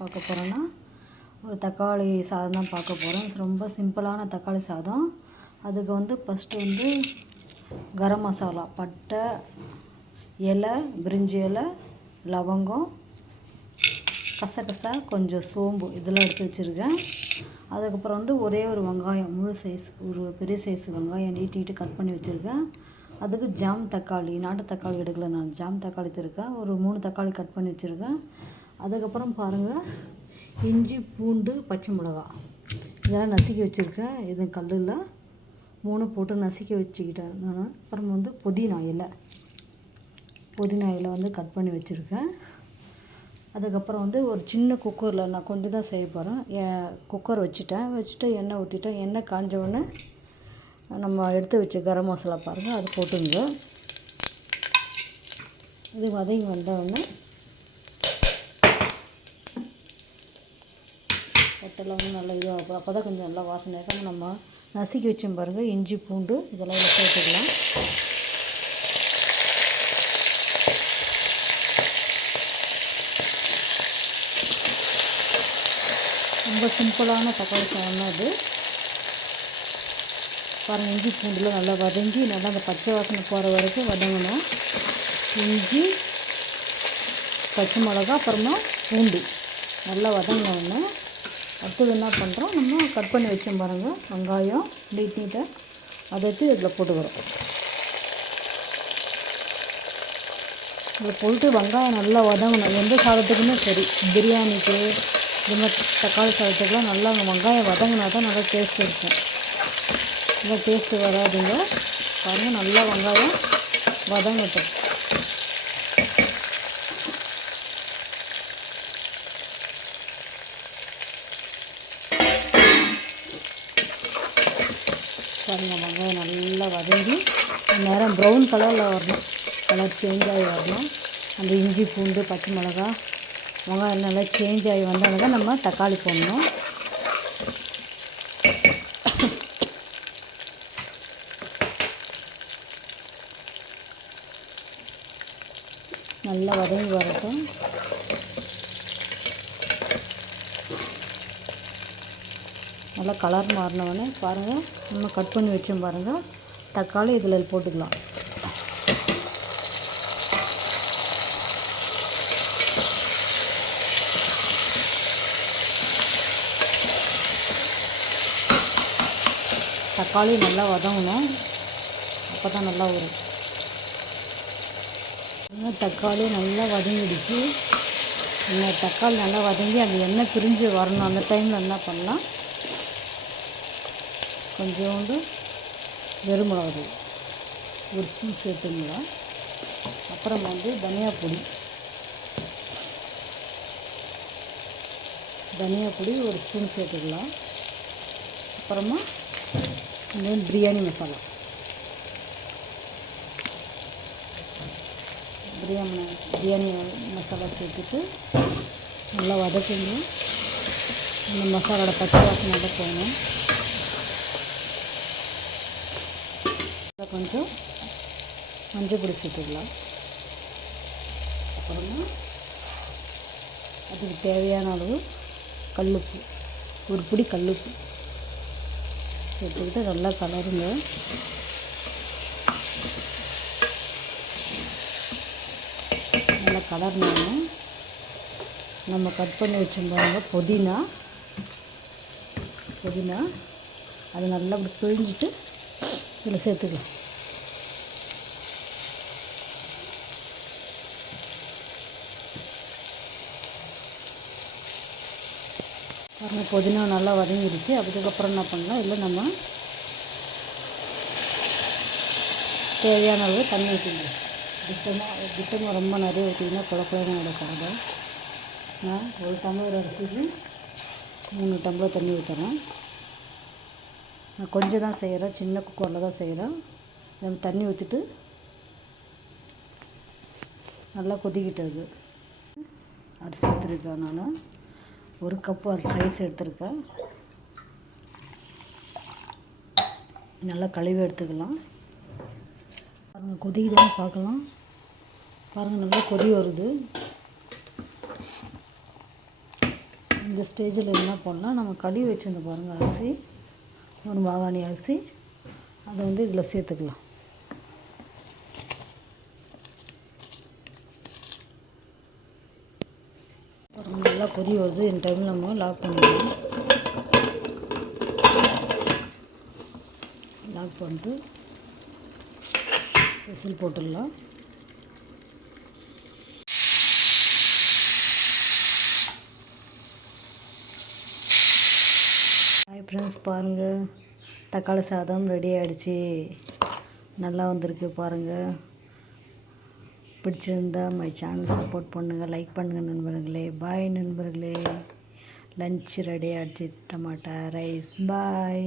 பார்க்க போகிறோன்னா ஒரு தக்காளி சாதம் தான் பார்க்க போகிறோம். ரொம்ப சிம்பிளான தக்காளி சாதம். அதுக்கு வந்து ஃபஸ்ட்டு வந்து கரம் மசாலா, பட்டை, இலை, பிரிஞ்சி இலை, லவங்கம், கசகசா, கொஞ்சம் சோம்பு இதெல்லாம் எடுத்து வச்சுருக்கேன். அதுக்கப்புறம் வந்து ஒரே ஒரு வெங்காயம், முழு சைஸ் ஒரு பெரிய சைஸ் வெங்காயம் நீட்டிட்டு கட் பண்ணி வச்சுருக்கேன். அதுக்கு ஜாம் தக்காளி, நாட்டு தக்காளி எடுக்கல, நான் ஜாம் தக்காளி இருக்கேன். ஒரு 3 தக்காளி கட் பண்ணி வச்சுருக்கேன். அதுக்கப்புறம் பாருங்கள், இஞ்சி, பூண்டு, பச்சை மிளகா இதெல்லாம் நசுக்கி வச்சுருக்கேன். இது கல்லில் 3 போட்டு நசுக்கி வச்சுக்கிட்டேன் நான். அப்புறம் வந்து புதினா இலை வந்து கட் பண்ணி வச்சுருக்கேன். அதுக்கப்புறம் வந்து ஒரு சின்ன குக்கரில் நான் கொஞ்சம் தான் செய்ய போகிறேன். குக்கர் வச்சுட்டு எண்ணெய் ஊற்றிட்டேன். எண்ணெய் காஞ்சவுடனே நம்ம எடுத்து வச்ச கரம் மசாலா பாருங்கள், அது போட்டுங்க. இது வதங்கி வந்தவுடனே பட்டெல்லாம் நல்லா இதுவாக அப்போ தான் கொஞ்சம் நல்லா வாசனை இருக்கும். நம்ம நசுக்கி வச்சோம் பாருங்கள், இஞ்சி, பூண்டு இதெல்லாம் இதில் சேர்த்துக்கலாம். ரொம்ப சிம்பிளான தக்காளி சாதம் தான் அது. பாருங்கள், இஞ்சி பூண்டில் நல்லா வதங்கி நல்லா அந்த பச்சை வாசனை போகிற வரைக்கும் வதங்கணும். இஞ்சி, பச்சை மிளகா, அப்புறமா பூண்டு நல்லா வதங்கினோடனே அடுத்தது என்ன பண்ணுறோம், நம்ம கட் பண்ணி வச்சோம் பாருங்கள் வெங்காயம் நீட்டாக, அதை எடுத்து இதில் போட்டுக்கிறோம். இதில் போட்டு வெங்காயம் நல்லா வதங்கணும். எந்த சாதத்துக்குமே சரி, பிரியாணிக்கு இது மாதிரி தக்காளி சாதத்துக்குலாம் நல்லா வெங்காயம் வதங்கினா தான் நல்லா டேஸ்ட் இருக்கும். நல்லா டேஸ்ட்டு வராதுங்க. பாருங்கள், நல்லா வெங்காயம் வதங்கட்டும். பாருங்கள், வெங்காயம் நல்லா வதங்கி நேரம் ப்ரௌன் கலரில் வரணும், கலர் சேஞ்ச் ஆகி வரணும். அந்த இஞ்சி, பூண்டு, பச்சை மிளகா, வெங்காயம் நல்லா சேஞ்ச் ஆகி வந்தாலும் தான் நம்ம தக்காளி போடணும். நல்லா வதங்கி வரட்டும். நல்லா கலர் மாறினவுடனே பாருங்கள், நம்ம கட் பண்ணி வச்சோம் பாருங்கள் தக்காளி இதில் போட்டுக்கலாம். தக்காளி நல்லா வதங்கணும், அப்போ தான் நல்லா வரும். தக்காளி நல்லா வதங்கிடுச்சு. இந்த தக்காளி நல்லா வதங்கி அந்த எண்ணெய் பிரிஞ்சு வரணும். அந்த டைமில் என்ன பண்ணலாம், கொஞ்சோண்டு வெறும் மிளகாய் ஒரு ஸ்பூன் சேர்த்துங்களா. அப்புறம் வந்து தனியா பொடி ஒரு ஸ்பூன் சேர்த்துக்கலாம். அப்புறமா இந்த பிரியாணி மசாலா சேர்த்துட்டு நல்லா வதக்குங்க. இந்த மசாலோட பச்சை வாசனை நல்லா போகணும். கொஞ்சம் மஞ்சள் பொடி சேர்த்துக்கலாம். அப்புறமா அதுக்கு தேவையான அளவு கல்லுப்பு, ஒரு பிடி கல்லுப்பு சேர்த்துக்கிட்டு நல்லா கலருங்க. நல்லா கலர்னாங்க நம்ம கட் பண்ணி வச்சுருந்தாங்க புதினா அது நல்லா அப்படி பிழிஞ்சிட்டு இதில் சேர்த்துக்கலாம். பாருங்கள், புதினா நல்லா வதங்கிடுச்சு. அதுக்கப்புறம் என்ன பண்ணலாம், இல்லை நம்ம தேவையான அளவு தண்ணி ஊற்றிக்கலாம். திட்டமாக ரொம்ப நிறைய ஊற்றிங்கன்னா குழப்பமான சாதம். நான் ஒரு டம்ளர் அரிசிக்கு 3 டம்ளர் தண்ணி ஊற்றுறேன். நான் கொஞ்சம் தான் செய்கிறேன், சின்ன குக்கரில் தான் செய்கிறேன். நம்ம தண்ணி ஊற்றிட்டு நல்லா கொதிக்கிட்டது. அரிசி எடுத்துருக்கேன், நான் 1 கப்பு ரைஸ் எடுத்துருக்கேன். நல்லா கழுவி எடுத்துக்கலாம். பாருங்கள், கொதிக்குதான்னு பார்க்கலாம். பாருங்கள், நல்லா கொதி வருது. இந்த ஸ்டேஜில் என்ன பண்ணலாம், நம்ம கழுவி வச்சுருந்த பாருங்கள் அரிசி, ஒரு மாகாணி அரிசி, அதை வந்து இதில் சேர்த்துக்கலாம். நல்லா கொதி வருது. இந்த டைமில் நம்ம லாக் பண்ணிடலாம். லாக் பண்ணிட்டு விசில் போட்டுடலாம். ஹாய் ஃப்ரெண்ட்ஸ், பாருங்கள் தக்காளி சாதம் ரெடி ஆகிடுச்சி. நல்லா வந்திருக்கு பாருங்கள். பிடிச்சிருந்தா மை சேனல் சப்போர்ட் பண்ணுங்கள், லைக் பண்ணுங்கள் நண்பர்களே. பாய் நண்பர்களே. லஞ்ச் ரெடி ஆகிடுச்சி. Tomato rice. பாய்.